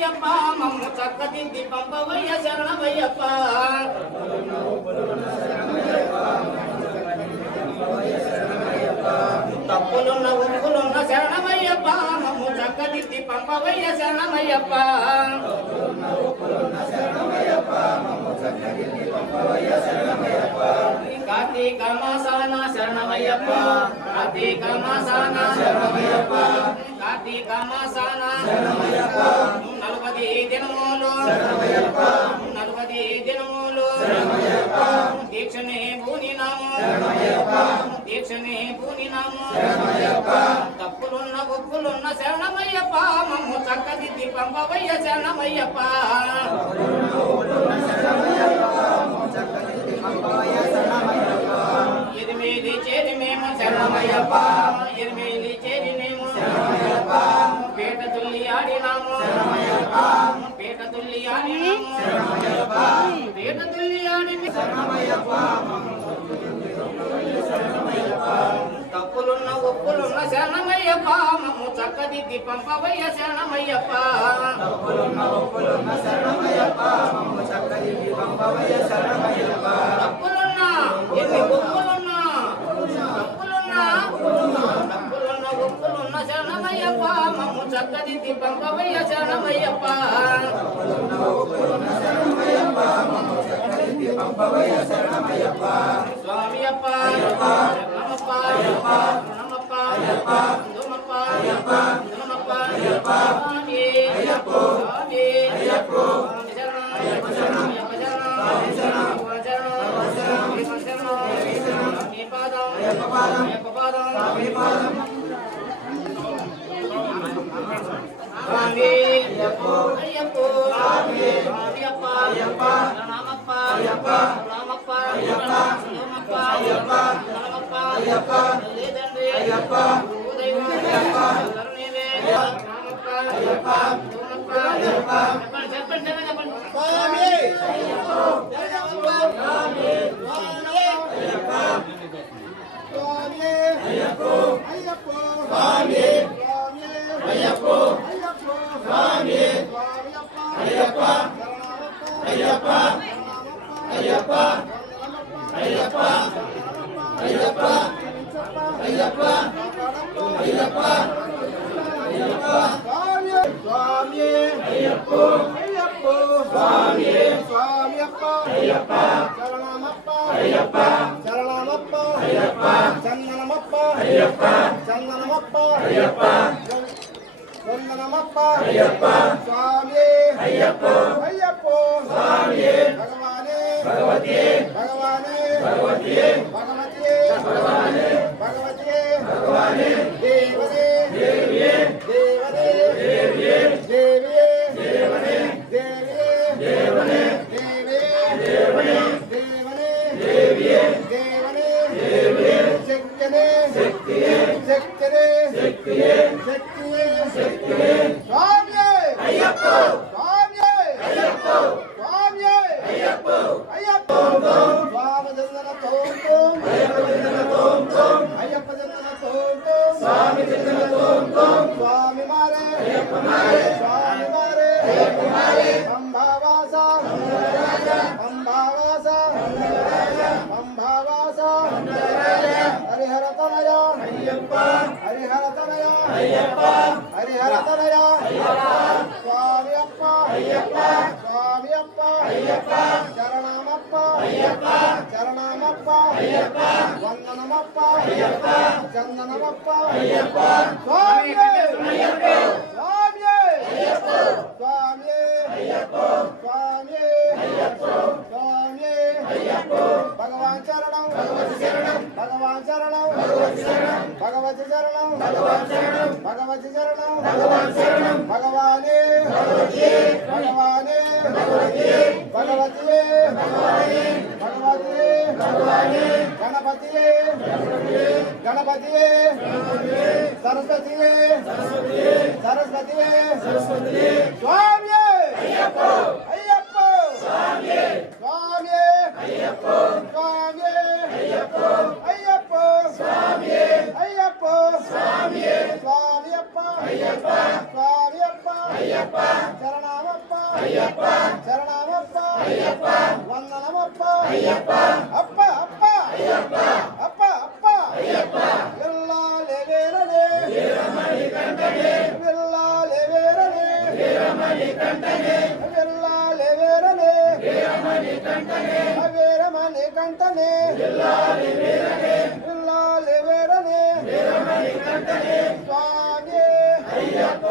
శరణమయ్యప్ప మమ్ము చక్కదిద్ది పంపవయ్య శరణమయ్యప్ప తప్పులున్న ఉప్పులున్న శరణమయ్యప్ప మమ్ము చక్కదిద్ది పంపవయ్య శరణమయ్యప్ప కార్తీక మాసాన శరణమయ్యప్ప కార్తీక మాసాన శరణమయ్యప్ప కార్తీక మాసాన శరణమయ్యప్ప 40 దినములు శరణమయ్యప్ప 40 దినములు శరణమయ్యప్ప దీక్షనే భూనినాము శరణమయ్యప్ప దీక్షనే భూనినాము శరణమయ్యప్ప తప్పులున్న ఒప్పులున్న శరణమయ్యప్ప మమ్ము చక్కదిద్ది పంపవయ్య శరణమయ్యప్ప ఎరిమేలి చేరి మేము శరణమయ్యప్ప ఎరిమేలి చేరి మేము శరణమయ్యప్ప పేట తుల్లి ఆడినాము శరణమయ్యప్ప పేట తుల్లి ఆడినాము శరణమయ్యప్ప పేట తుల్లి ఆడి శరణమయ్యప్ప తప్పులున్న ఒప్పులున్న శరణమయ్యప్ప మమ్ము చక్కదిద్ది పంపవయ్య శరణమయ్యప్ప తప్పులున్న ఒప్పులున్న శరణమయ్యప్ప మమ్ము చక్కదిద్ది పంపవయ్య శరణమయ్యప్ప తప్పులున్న ఎన్ని ఒప్పులున్న తప్పులున్న ఒప్పులున్న శరణమయ్యప్ప మమ్ము చక్కదిద్ది పంపవయ్య శరణమయ్యప్ప తప్పులున్న ఒప్పులున్న శరణమయ్యప్ప మమ్ము చక్కదిద్ది పంపవయ్య శరణమయ్యప్ప స్వామియప్ప నమప్ప నమప్ప నమప్ప నమప్ప స్వామి అయ్యప్ప స్వామి అయ్యప్ప అయ్యప్ప శరణం అయ్యప్ప శరణం Ayappa శరణమప్ప శరణమప్ప వందనమప్ప అప్ప అప్ప అప్ప అప్ప విల్లాలే వీరనే విల్లాలే వీరనే విల్లాలే వీరనే వీరమణి కంఠనే విల్లాలే వీరనే స్వామి అయ్యప్ప